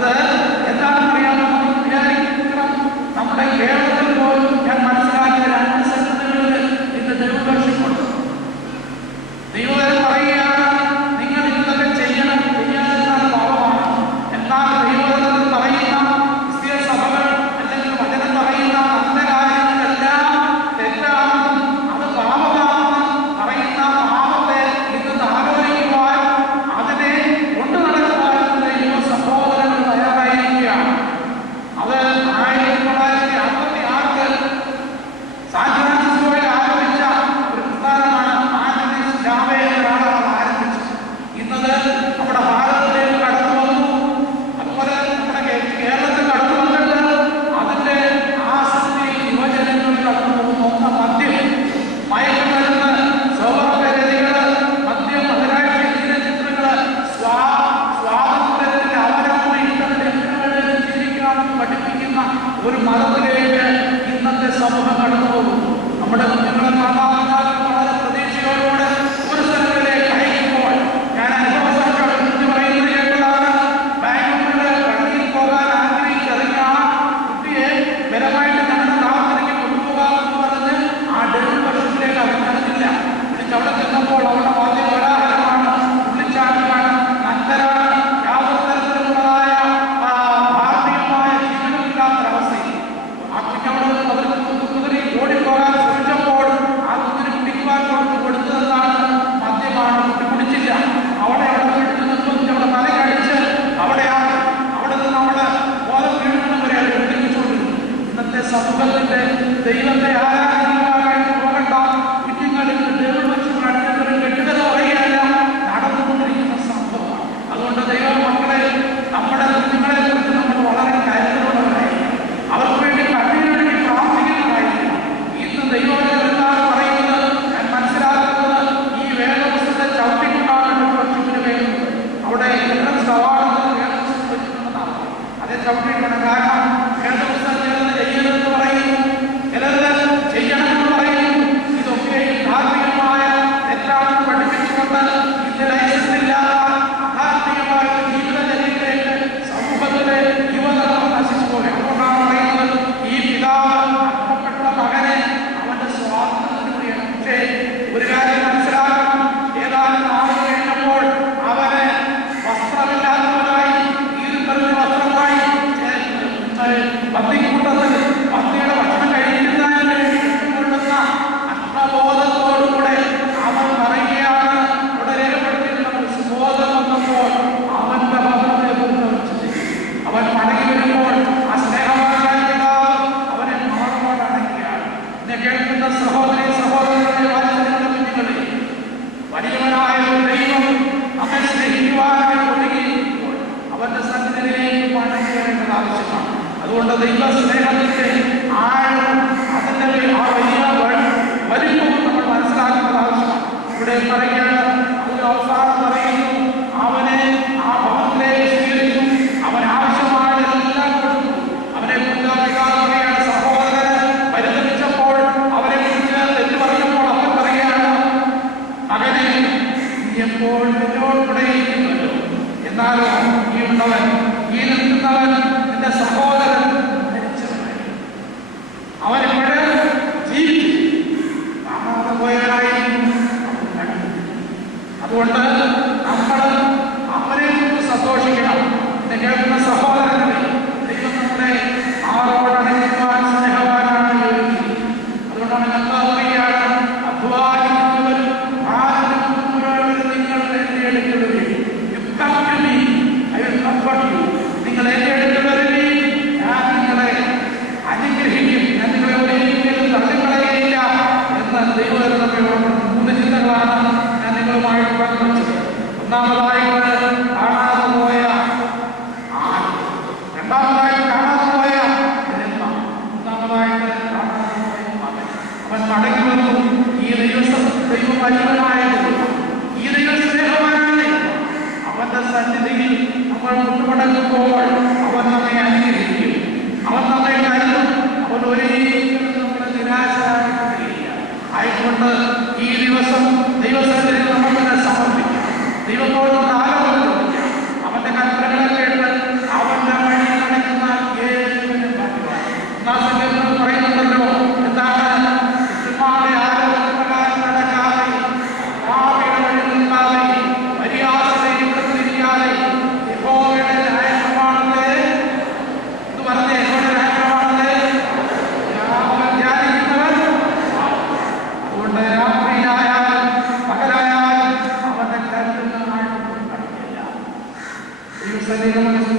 അത് എന്താണെന്ന് അറിയാമോ? വിചാരിക്കണം. നമ്മുടെ കേരളത്തിൽ പോലും ഞാൻ മനസ്സിലാക്കിയ 2 സെന്ററുകളിൽ ഇന്ന് ദൈവദർശനമുണ്ട്. ദൈവം പറയുകയാണ്, നിങ്ങൾ ഇതൊക്കെ ചെയ്യണം, ചെയ്യാതിരുന്നാൽ പാപമാണ്. എന്നാൽ ദൈവത്തിൽ പറയുന്ന ക്രിസ്തീയ സഭകൾ അല്ലെങ്കിൽ വചനം പറയുന്ന നല്ല കാര്യങ്ങളെല്ലാം തെറ്റാണെന്നും അത് പാപമാണെന്നും പറയുന്ന പാപത്തെ ഇന്ന് ആലോചിക്കുവാൻ അതിനെ കൊണ്ടു നടക്കുവാൻ ദൈവ സഹോദരങ്ങൾ തയ്യാറായിരിക്കുകയാണ്. അത് 1956 സാൻ ഫ്രാൻസിസ്കോയിൽ ആരംഭിച്ച ഒരു പ്രസ്ഥാനമാണ്. ആന്റണീസ് ലാവേ എന്നൊരാളാണ് ആരംഭിച്ചത്. ഇന്നത് നമ്മുടെ ഭാരതത്തിലേക്ക് കടന്നു വന്നു. അതുപോലെ നമ്മുടെ കേരളത്തിൽ കടന്നു വന്നിട്ട് അതിന്റെ ആസക്തി യുവജനങ്ങളിൽ കടന്നു പോകുന്നു. ഒന്ന് മദ്യം, മയക്കുമരുന്ന്, സ്വഭാവരതികള്, മദ്യം, മധുരാഴ്ച ചിത്രങ്ങള്, സ്വാതന്ത്ര്യത്തിന്റെ അവരാണ് ഇഷ്ടങ്ങളിൽ ജീവിക്കാമെന്ന് പഠിപ്പിക്കുന്ന ഒരു മതത്തിലേക്ക് ഇന്നത്തെ സമൂഹം കടന്നു പോകുന്നു. നമ്മുടെ കുഞ്ഞുങ്ങളെ മാതാപിതാക്കൾ വളരെ പ്രതീക്ഷയോടുകൂടെ ഒരു സ്ഥലത്തിലേക്ക് അയക്കുമ്പോൾ ഞാൻ അനുഭവസാക്ഷിയോട് കുഞ്ഞു പറയുന്നത് കേട്ടതാണ്. ബാംഗ്ലൂരിൽ പള്ളിയിൽ പോകാൻ ആഗ്രഹിച്ചിറങ്ങിയ ആ കുട്ടിയെ ബലമായിട്ട് നമ്മുടെ താമരയ്ക്ക് കൊണ്ടുപോകാമെന്ന് പറഞ്ഞ് ആ ഡെലിവറി വർഷത്തിലേക്ക് അവർ നടന്നില്ല. അവിടെ ചെന്നപ്പോൾ അവരുടെ വാദ്യ കോലാഹലമാണ്, ഉള്ളിച്ചാട്ടമാണ്, നല്ലതാണ്, യാതൊരു തരത്തിലുള്ളതായ ഭാരതീയമായ ജീവനമില്ലാത്തൊരവസ്ഥയിൽ ആ കുഞ്ഞവിടെ കുതിരി ഓടിപ്പോകാൻ ശ്രമിച്ചപ്പോൾ ആ കുതിരി കുടിക്കുവാൻ കൊടുത്തതെന്നാണ് മദ്യമാണ്. കുട്ടി കുടിച്ചില്ല. അവിടെ വീട്ടിൽ നിർബന്ധിച്ച് അവിടെ തലക്കടിച്ച് അവിടെ നിന്ന് അവിടെ ബോധം വീഴുന്നവരെ അത് ഉദ്ദേശിച്ചുകൊണ്ടിരുന്നു. ഇന്നത്തെ സമൂഹത്തിന്റെ ദൈവത്തെ ആരാധിക്കുവാനായിട്ട് പോകണ്ട കുഞ്ഞുങ്ങളിൽ കെട്ടുകഥ പറയുകയല്ല നടന്നുകൊണ്ടിരിക്കുന്ന സംഭവമാണ്. അതുകൊണ്ട് ദൈവ മക്കളെ, നമ്മുടെ കുഞ്ഞുങ്ങളെ കുറിച്ച് നമ്മൾ വളരെ കരുതലുള്ളവരായിരിക്കും. അവർക്ക് വേണ്ടി കണ്ണിന് വേണ്ടി പ്രാർത്ഥിക്കുന്നവരായിരിക്കും. ഇന്ന് ദൈവത്തെ എന്താണ് പറയുന്നത്? ഞാൻ മനസ്സിലാക്കുന്നത് ഈ വേദപുസ്തകത്തെ ചവിട്ടിക്കൊണ്ടാണ് വർഷത്തിന് വേണ്ടത്. അവിടെ എൻട്രൻസ് അവാർഡ് വേദപുസ്തകം വെച്ചിട്ടുണ്ടെന്നാണ്. അതേ ചവിട്ടിക്കൊണ്ട്. കാരണം വേദപുസ്തകം ചിലത് ചെയ്യണമെന്ന് പറയുന്നു, ചിലത് ചെയ്യണമെന്ന് പറയുന്നു. ഇതൊക്കെ ധാർമ്മികമായ തെറ്റാണെന്ന് പഠിപ്പിച്ചുകൊണ്ട് ഇത് ലൈസൻസ് ഇല്ലാത്ത അധാർമികമായ ജീവിതചര്യയിലേക്ക് സമൂഹത്തിലെ യുവതലമുറ നശിച്ചു പോയി. അതുകൊണ്ടാണ് പറയുന്നത്, ഈ പിതാവ് അർപ്പപ്പെട്ട മകനെ അവന്റെ സ്വാതന്ത്ര്യത്തിന് വേണ്ടിയാണ്. പക്ഷേ ഒരു കാര്യം മനസ്സിലാക്കണം, ഏതാനും നാളുകൾ കഴിഞ്ഞപ്പോൾ അവന് വസ്ത്രമില്ലാത്തവരായി, ഈർപ്പറിഞ്ഞ വസ്ത്രമായി പന്നിക്കൂട്ടത്തിൽ പന്നിയുടെ ഭക്ഷണം കഴിക്കുന്നതിന് വേണ്ടി ഇട്ടുകൊള്ളുന്ന അർത്ഥബോധത്തോടുകൂടെ അവൻ പറയുകയാണ്. ഇവിടെ രേഖപ്പെടുത്തിയിട്ടുള്ള സുബോധം വന്നപ്പോൾ അവന്റെ ഭവനത്തെ കുറിച്ച് അവൻ മടങ്ങി വരുമ്പോൾ ആ സ്നേഹവാനായ പിതാവ് അവനെ മാറോട് അടയ്ക്കുകയാണ്. എന്നെ കേൾക്കുന്ന സഹോദരി സഹോദരങ്ങളെ, വാത്സല്യമുള്ള കുഞ്ഞുങ്ങളെ, വലിയവനായ ദൈവം അവനെ സ്നേഹിക്കുവാനായി ഒഴുകിയിരിക്കുമ്പോൾ അവന്റെ സന്നിധിയിലേക്ക് മടങ്ങി വരേണ്ടത് ആവശ്യമാണ്. അതുകൊണ്ട് ദൈവ സ്നേഹത്തിന്റെ ആഴം, അതിന്റെ ആ വലിയ വലിപ്പവും നമ്മൾ മനസ്സിലാക്കുന്നത് ആവശ്യമാണ്. ഇവിടെ പറയുകയാണ്, അതിന് അവസാനം പറയുന്നു, അവനെ ആ ഭവനത്തിലേക്ക് സ്വീകരിച്ചു, അവൻ ആവശ്യമായതെല്ലാം കൊടുത്തു. അവനെ കുറിച്ച് പറയുകയാണ്, സഹോദരന് പരിതപിച്ചപ്പോൾ അവനെ കുറിച്ച് തെറ്റ് പറഞ്ഞപ്പോൾ അവൻ പറയുകയാണ്, മകനെ നീ എപ്പോൾ എന്നോടുകൂടെ ഇരിക്കുമല്ലോ, എന്നാലോ ഈ ഉള്ളവൻ, ഈ നിൽക്കുന്നവൻ നിന്റെ സഹോദരൻ മരിച്ചവനായിരുന്നു. അവനെപ്പോഴും ജീവിച്ചു കാണാതെ പോയവനായിരുന്നു. അതുകൊണ്ട്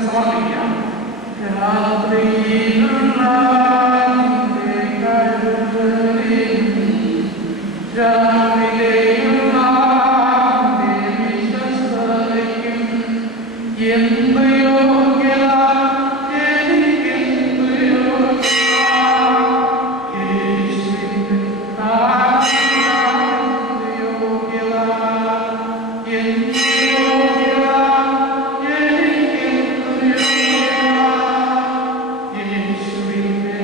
സമർപ്പിക്കാം. രാത്രിയിലുള്ള നിന്റെ കരുതലിൽ രാവിലെയുള്ള നിന്റെ വിശ്വസ്തതയ്ക്കും എന്ത് യോഗ്യത, എനിക്കെന്ത് യോഗ്യത, യേശുവിന്റെ നാമത്തിൽ യോഗ്യത, എന്ത് യോഗ്യത, എനിക്കെന്ത് യോഗ്യത, യേശുവിന്റെ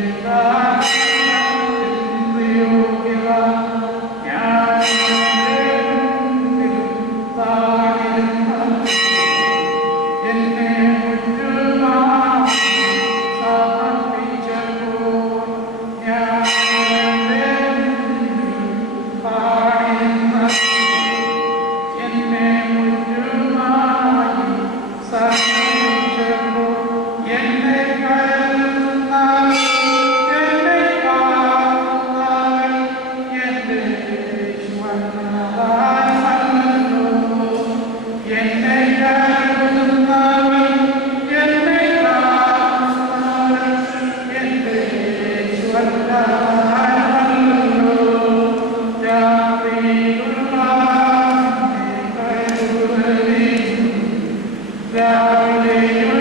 നാമത്തിൽ യോഗ്യത, ഞാൻ താഴ്ന്നു എന്നെ മുഴുവനായി സമർപ്പിച്ചപ്പോൾ ഞാൻ താഴ്ന്നു എന്നെ മുഴുവനായി സമർപ്പിച്ചപ്പോൾ എന്നെ കരുതുന്നവൻ, എന്നെ കാക്കുന്നവൻ എന്റെ യേശുവല്ലല്ലോ. എന്നെ കരുതുന്നവൻ, എന്നെ കാക്കുന്നവൻ എന്റെ യേശുവല്ലല്ലോ. രാത്രിയിലുള്ള നിന്റെ കരുതലിൽ രാവിലെയുള്ള